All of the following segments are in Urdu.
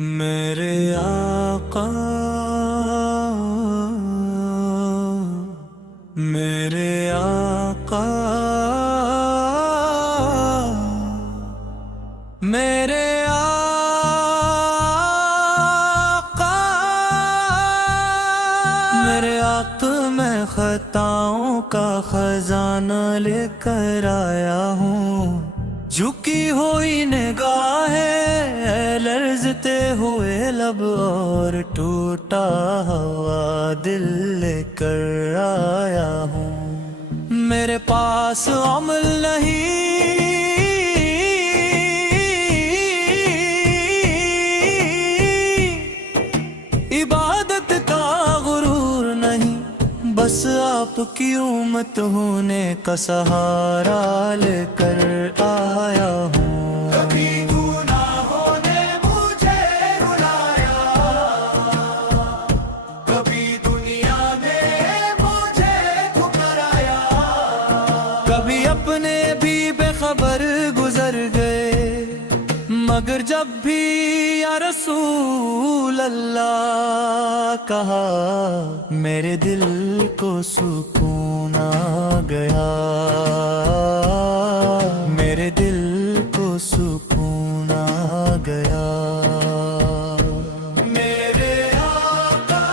میرے آقا میرے آقا میرے آقا میرے آقا میں خطاؤں کا خزانہ لے کر آیا ہوں، جھکی ہوئی نگاہیں، لرزتے ہوئے لب اور ٹوٹا ہوا دل لے کر آیا ہوں۔ میرے پاس عمل نہیں، عبادت کا غرور نہیں، بس آپ کی امت ہونے کا سہارا لے کر آیا ہوں۔ کبھی گناہوں نے مجھے رلایا، کبھی دنیا نے مجھے ٹھکرایا، کبھی اپنے بھی بے خبر گزر گئے، مگر جب بھی یا رسول اللہ کہا، میرے دل کو سکون آ گیا، میرے دل کو سکون آ گیا۔ میرے آقا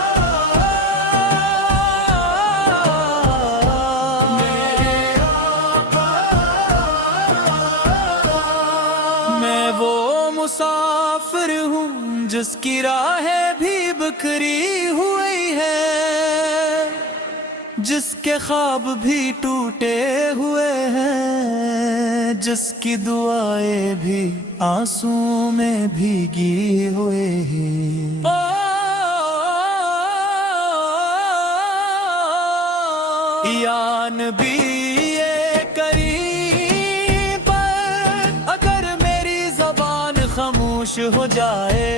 میرے آقا میں وہ مسافر ہوں جس کی راہیں بھی بکھری ہوئی ہے، جس کے خواب بھی ٹوٹے ہوئے ہیں، جس کی دعائیں بھی آنسو میں بھیگی ہوئے ہیں۔ یا نبی کریم پر اگر میری زبان خاموش ہو جائے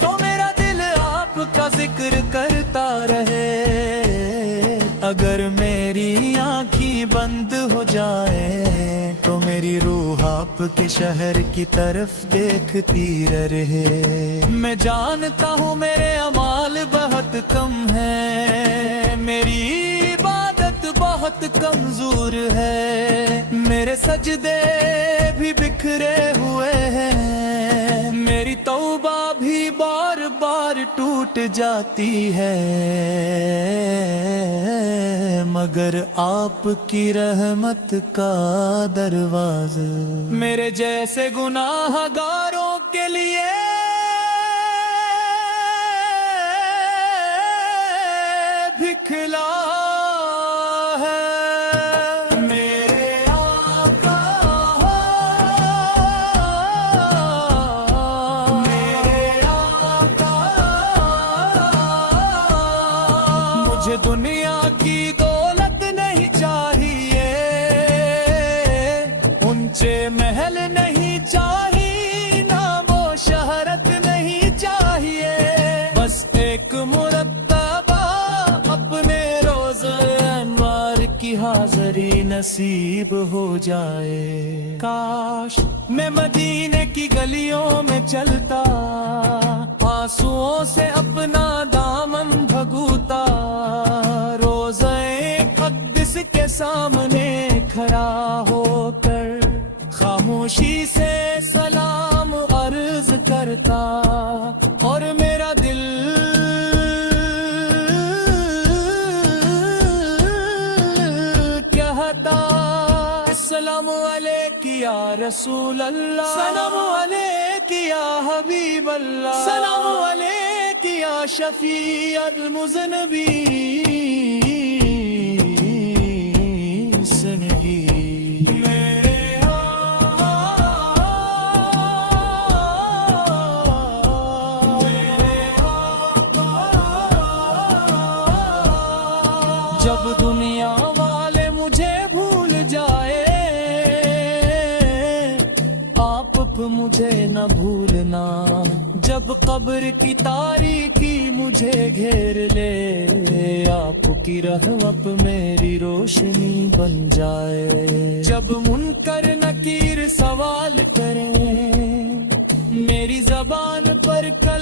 تو میرا دل آپ کا ذکر کرتا رہے، اگر میری آنکھیں بند ہو جائے تو میری روح آپ کے شہر کی طرف دیکھتی رہے۔ میں جانتا ہوں میرے اعمال بہت کم ہیں، میری عبادت بہت کمزور ہے، میرے سجدے بھی بکھرے ہوئے ہیں، میری توبہ بھی بار بار ٹوٹ جاتی ہے، مگر آپ کی رحمت کا دروازہ میرے جیسے گناہ گاروں کے لیے بھی کھلا ہے۔ میرے آقا میرے آقا مجھے دنیا کی دولت نہیں چاہیے، اونچے محل نہیں چاہیے، نہ وہ شہرت نہیں چاہیے، بس ایک مرتبہ اپنے روز انوار کی حاضری نصیب ہو جائے۔ کاش میں مدینے کی گلیوں میں چلتا، آنسوؤں سے اپنا دامن بھگوتا، روضہ اقدس کے سامنے کھڑا ہو کر خاموشی سے سلام عرض کرتا، اور میرا دل کہتا، السلام علیک یا رسول اللہ، سلام علیک یا حبیب اللہ، سلام علیک یا شفیع المذنبین، سنہی جب دنیا والے مجھے بھول جائے، آپ مجھے نہ بھولنا، جب قبر کی تاریکی مجھے گھیر لے، آپ کی رحمت میری روشنی بن جائے، جب منکر نکیر سوال کریں، میری زبان پر کلام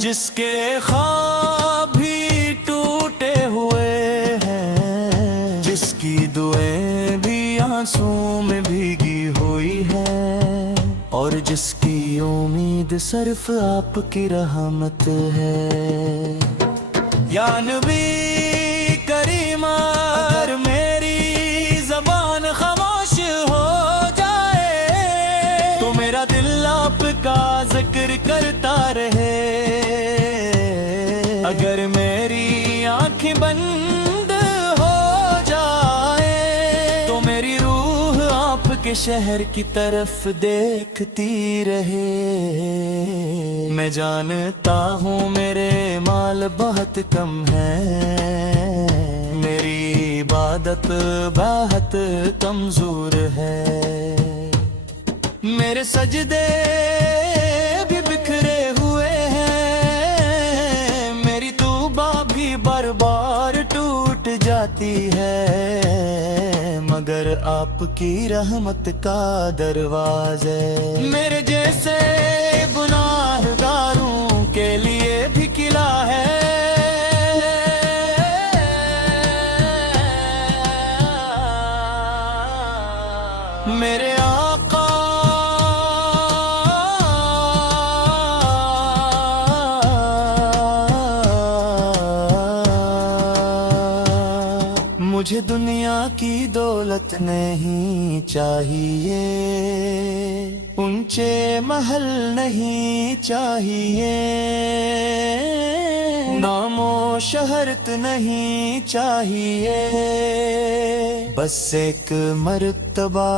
جس کے خواب بھی ٹوٹے ہوئے ہیں، جس کی دعائیں بھی آنسوں میں بھیگی ہوئی ہیں، اور جس کی امید صرف آپ کی رحمت ہے۔ یا نبی کریم، اگر میری زبان خاموش ہو جائے تو میرا دل آپ کا ذکر کرتا رہے، اگر میری آنکھیں بند ہو جائے تو میری روح آپ کے شہر کی طرف دیکھتی رہے۔ میں جانتا ہوں میرے مال بہت کم ہے، میری عبادت بہت کمزور ہے، میرے سجدے بھی بکھرے ہوئے ہیں، میری توبہ بھی بار بار ٹوٹ جاتی ہے، مگر آپ کی رحمت کا دروازے میرے جیسے گناہگاروں کے لیے بھی کھلا ہے۔ میرے آقا مجھے دنیا کی دولت نہیں چاہیے، اونچے محل نہیں چاہیے، نام و شہرت نہیں چاہیے، بس ایک مرتبہ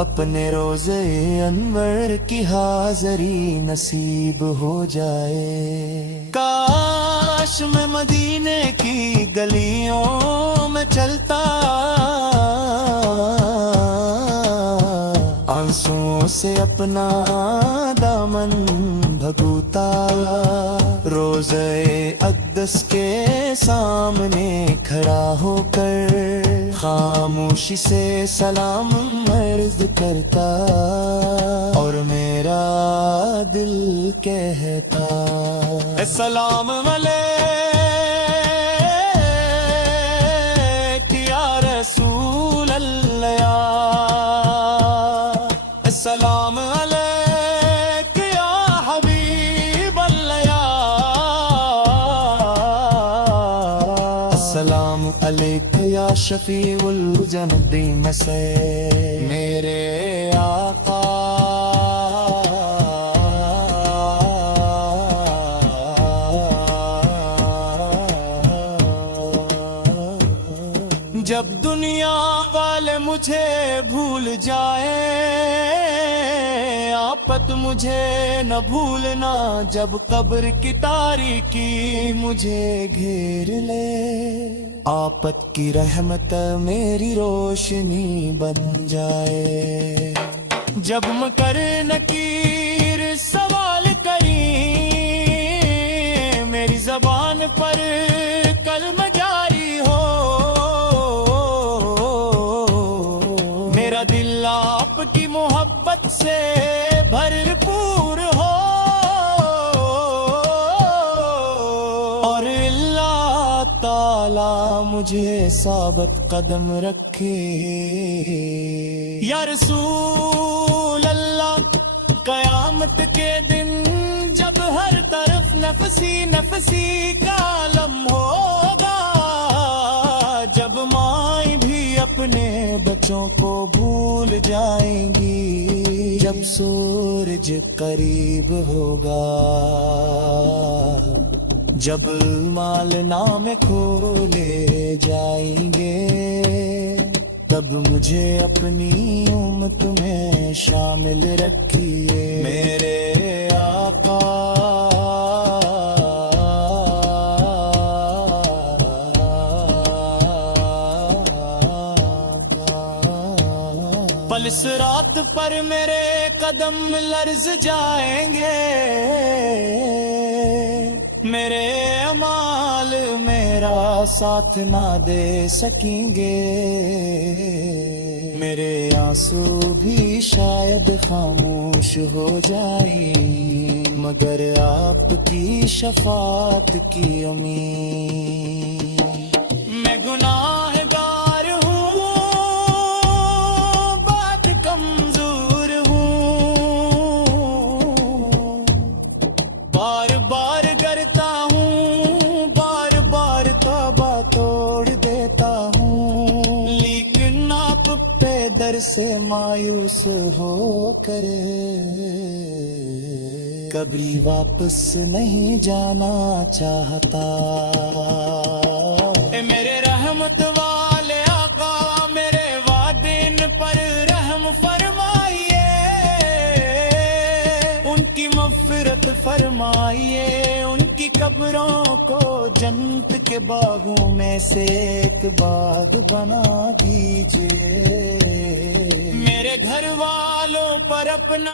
اپنے روزے انور کی حاضری نصیب ہو جائے۔ کاش میں مدینے کی گلیوں میں چلتا، آنسوں سے اپنا دامن بھگوتا، روزے اقدس کے سامنے کھڑا ہو کر خاموشی سے سلام عرض کرتا، اور میرا دل کہتا السلام علیک یا رسول اللہ، السلام علیک یا حبیب اللہ، السلام علیک یا شفیع الجنبین سے میرے آقا۔ جب دنیا والے مجھے بھول جائیں، آفت مجھے نہ بھولنا، جب قبر کی تاریکی مجھے گھیر لے، آفت کی رحمت میری روشنی بن جائے، جب مکر نکیر سوال کریں، میری زبان پر کلمہ جاری ہو، میرا دل آپ کی محبت سے بھرپور ہو، اور اللہ تعالی مجھے ثابت قدم رکھے۔ یا رسول اللہ، قیامت کے دن جب ہر طرف نفسی نفسی کا عالم ہوگا، جب مائیں بھی اپنے بچوں کو بھول جائیں گی، جب سورج قریب ہوگا، جب مال نام کھولے جائیں گے، تب مجھے اپنی امت میں شامل رکھیے میرے آقا۔ پل صراط پر میرے قدم لرز جائیں گے، میرے اعمال میرا ساتھ نہ دے سکیں گے، میرے آنسو بھی شاید خاموش ہو جائیں مگر آپ کی شفاعت کی امید. میں گناہگار ہوں، بات کمزور ہوں، بار بار کرتا ہوں، بار بار توبہ توڑ دیتا ہوں، لیکن آپ پہ در سے مایوس ہو کر کبھی واپس نہیں جانا چاہتا. اے میرے رحمت والے آقا، میرے وعدین پر رحم فرمائیے، ان کی مغفرت فرمائیے، ان کی قبروں کو جنت کے باغوں میں سے ایک باغ بنا دیجئے. میرے گھر والوں پر اپنا